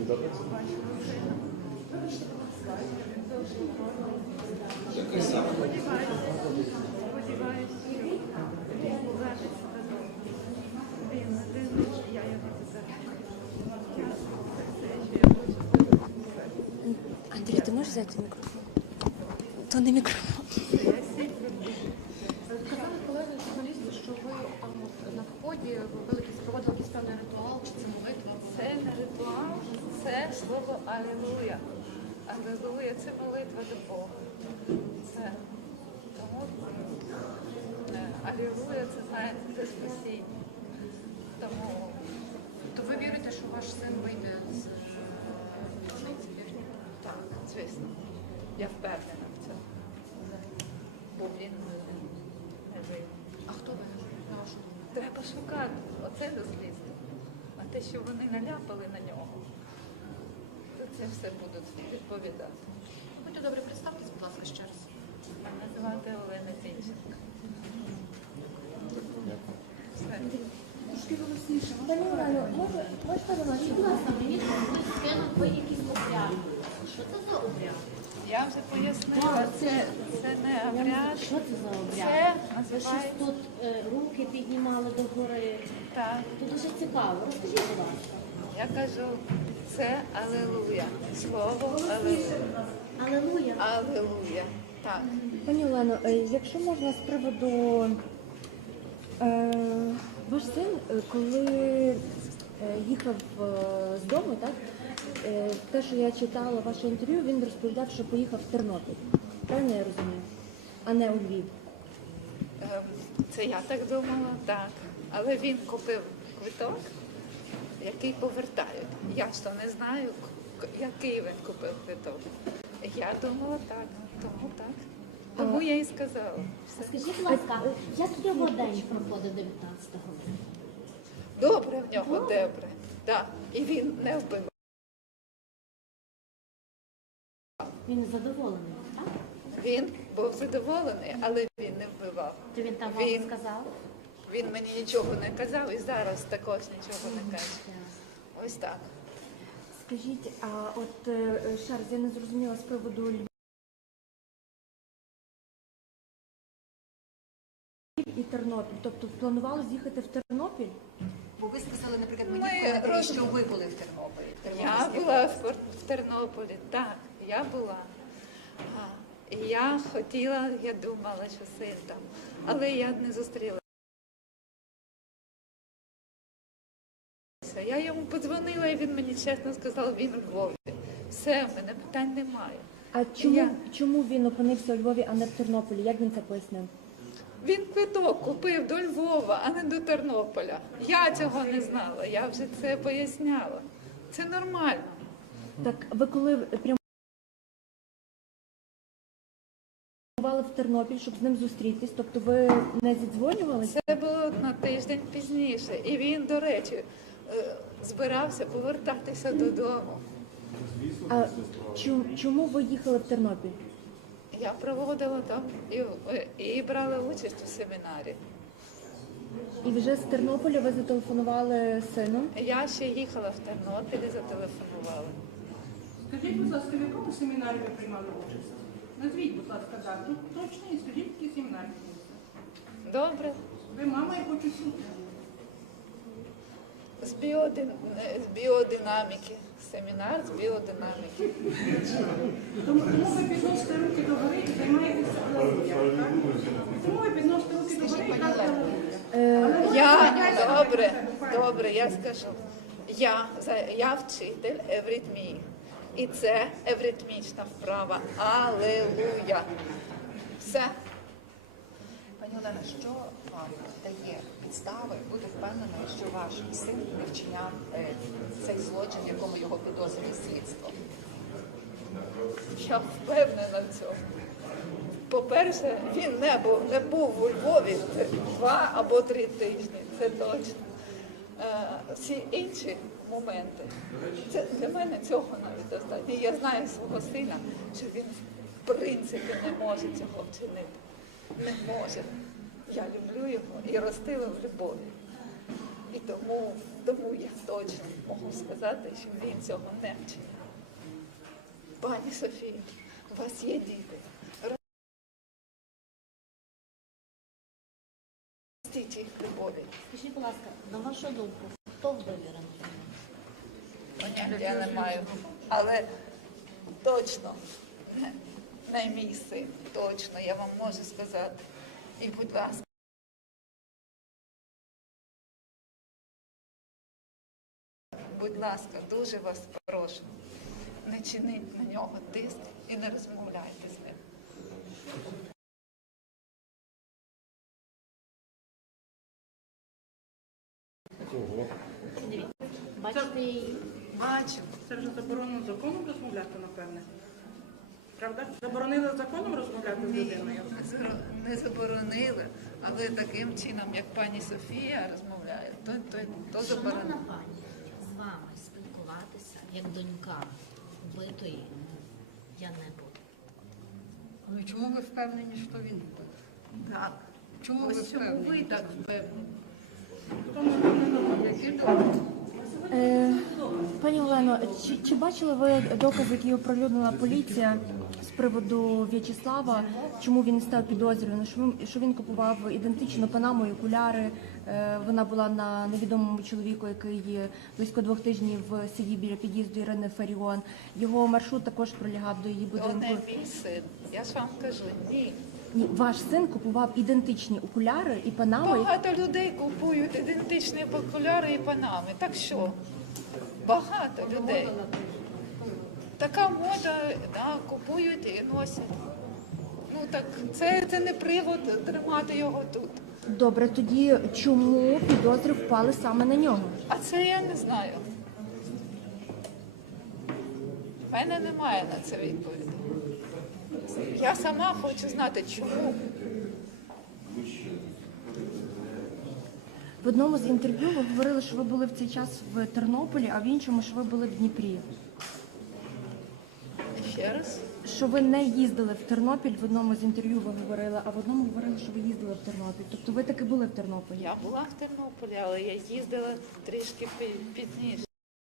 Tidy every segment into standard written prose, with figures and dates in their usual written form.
Сподіваюся, що він повернеться додому. Він один, я його заберу. Це все, що я хочу. Андрій, ти можеш взяти мікрофон? То не мікрофон. Сказали колеги журналісти, що ви там на вході проводили якийсь певний ритуал, чи це молитва? Це не ритуал, це слово Алілуя. Алілуя – це молитва до Бога. Це тому Алілуя – це, знаєте, це спасіння. Тому То ви вірите, що ваш син вийде з в'язниці? так, звісно, я впевнена в цьому. Бо він не вийде. А хто ви? На вашу думку? Треба шукати, оце дослідство. А те, що вони наляпали на нього, то це все будуть відповідати. Будьте добрі, представтесь, будь ласка, ще раз. Мене звати Олена Зінченко. Все. Пані Олено, можете до нас? Будь ласка, мені хтось скинув якийсь обряд. Що це за обряд? Я вже пояснила, це не обряд, Що це за обряд? це Ви щось називається тут руки піднімали догори. так. Це дуже цікаво. Розкажіть, будь ласка. Я кажу, це Алілуя. Слово Алілуя. Алелуя. Алілуя. Так. Пані Олено, якщо можна з приводу ваш син, коли їхав з дому, так, те, що я читала ваше інтерв'ю, він розповідав, що поїхав в Тернопіль. Правильно я розумію? А не у Львів. Це я так думала, так. Але він купив квиток, який повертають. Я ж то не знаю, який він купив квиток. Я думала так, тому так. Тому я і сказала. Все. Скажіть, будь ласка, як його день проходить 19-го? Добре в нього, добре. Так. І він не вбивав. Він задоволений, так? Він був задоволений, але він не вбивав. То він там вам Він- сказав? Він мені нічого не казав і зараз також нічого не каже. Ось так. Скажіть, а от ще раз, я не зрозуміла з приводу Львів і Тернопіль. Тобто планували з'їхати в Тернопіль? Бо ви сказали, наприклад, Ми мені колеги, роз- що ви були в Тернополі. Я була в Тернополі, так, я була. І я хотіла, я думала, що син там, але я не зустріла. Я йому подзвонила, і він мені чесно сказав, він у Львові. Все, в мене питань немає. А чому він опинився у Львові, а не в Тернополі? Як він це пояснив? Він квиток купив до Львова, а не до Тернополя. Я цього не знала, я вже це поясняла. Це нормально. Так ви коли прямували в Тернопіль, щоб з ним зустрітись, тобто ви не зідзвонювалися? Це було на тиждень пізніше. І він, до речі, збирався повертатися додому. А чому ви їхали в Тернопіль? Я проводила там і брала участь у семінарі. І вже з Тернополя ви зателефонували сину? Я ще їхала в Тернопіль і зателефонувала. Скажіть, будь ласка, в якому семінарі ви приймали участь? Назвіть, будь ласка, дату точно і скажіть, який семінар відбувся. Добре. Ви мама, я хочу чути. З біодинаміки. Семінар з біодинаміки. Тому ви підносите руки до гори і займаєтеся алелуя, так? Тому ви підносите руки до гори і кажете алелуя. Добре, я скажу. Я вчитель евритмії. І це евритмічна вправа. Алелуя. Все. Пані Олена, що вам дає підстави бути впевненою, що ваш син не вчиняв цей злочин, в якому його підозрює слідство? Я впевнена в цьому. По-перше, він не був у Львові 2 або 3 тижні, це точно. Всі інші моменти, це для мене цього навіть достатньо. Я знаю свого сина, що він в принципі не може цього вчинити. Не може. Я люблю його і ростила в любові. І тому я точно можу сказати, що він цього не вчиняв. Пані Софія, у вас є діти. Ростіть їх любові. Скажіть, будь ласка, на вашу думку, хто вбив Ірину? Поняття я не маю. Але точно не мій син. Точно, я вам можу сказати. І, будь ласка, будь ласка, дуже вас прошу, не чиніть на нього тиск і не розмовляйте з ним. Бачите її? Бачу. Це вже заборонено законом розмовляти, напевне. Правда? Заборонили законом розмовляти з людиною? Не заборонили, але таким чином, як пані Софія розмовляє, то заборонено. Шановна пані, з вами спілкуватися як донька вбитої я не буду. Але чому ви впевнені, що він вбив? Так. Чому ви Ось чому впевнені? ви так впевнені? Які докази? Пані Олено, чи бачили ви докази, які оприлюднила поліція з приводу В'ячеслава, чому він став підозрюваним, що він купував ідентичну панаму і окуляри, вона була на невідомому чоловіку, який близько 2 тижнів сидів біля під'їзду Ірини Фаріон. Його маршрут також прилягав до її То не будинку. мій син. Я ж вам кажу, ні. Ні, ваш син купував ідентичні окуляри і панами. Багато людей купують ідентичні окуляри і панами. Так що? Багато людей. Така мода, да, купують і носять. Ну так це не привод тримати його тут. Добре, тоді чому підозри впали саме на нього? А це я не знаю. В мене немає на це відповіді. Я сама хочу знати, чому. В одному з інтерв'ю ви говорили, що ви були в цей час в Тернополі, а в іншому, що ви були в Дніпрі. Ще раз. Що ви не їздили в Тернопіль, в одному з інтерв'ю ви говорили, а в одному говорили, що ви їздили в Тернопіль. Тобто ви таки були в Тернополі. Я була в Тернополі, але я їздила трішки пізніше.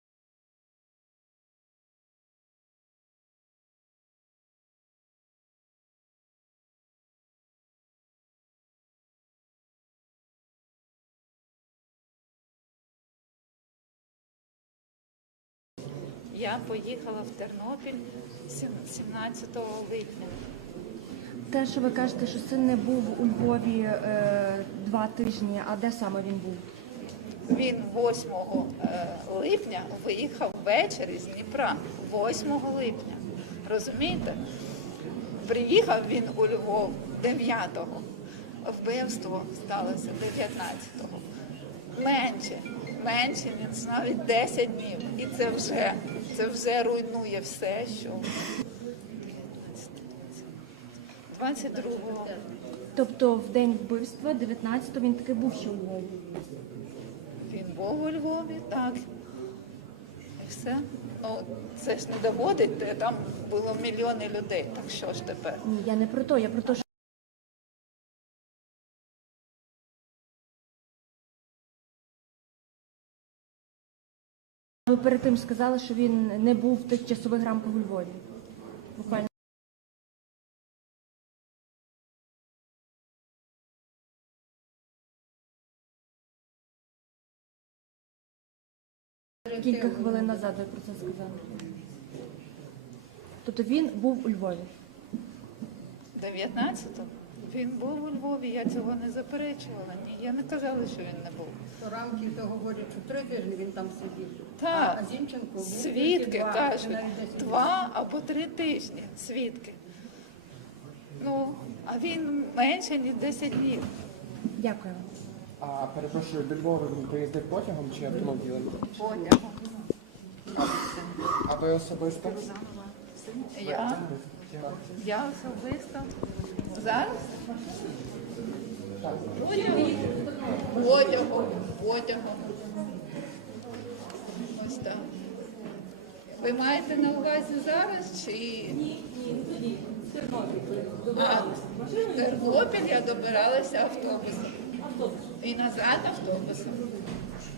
Я поїхала в Тернопіль 17 липня. Те, що ви кажете, що син не був у Львові 2 тижні, а де саме він був? Він 8 липня виїхав ввечері з Дніпра. 8 липня. Розумієте? Приїхав він у Львов 9-го. Вбивство сталося 19-го. Менше, навіть 10 днів. І це вже руйнує все, що 22-го. Тобто в день вбивства, 19-го, він таки був ще у Львові. Він був у Львові, так. І все. Ну, це ж не доводить, де там було мільйони людей. Так що ж тепер? Ні, я не про то, я про те, що ви перед тим сказали, що він не був в тих часових рамках у Львові. Буквально. Кілька хвилин назад ви про це сказали. Тобто він був у Львові. 19-го? Він був у Львові, я цього не заперечувала. Ні, я не казала, що він не був. То рамки то говорять, що 3 тижні він там сидів. Так, А Зінченко був свідки тільки 2, кажуть, навіть 10 2 або 3 тижні. Свідки. Ну, а він менше, ніж 10 днів. Дякую. А перепрошую, до Львова він поїздив потягом чи автомобілем? Потягом. А ви особисто? Я особисто. Зараз? Потягом. Ось так. Ви маєте на увазі зараз чи? Ні, в Тернопіль я добиралася автобусом. І назад автобусом.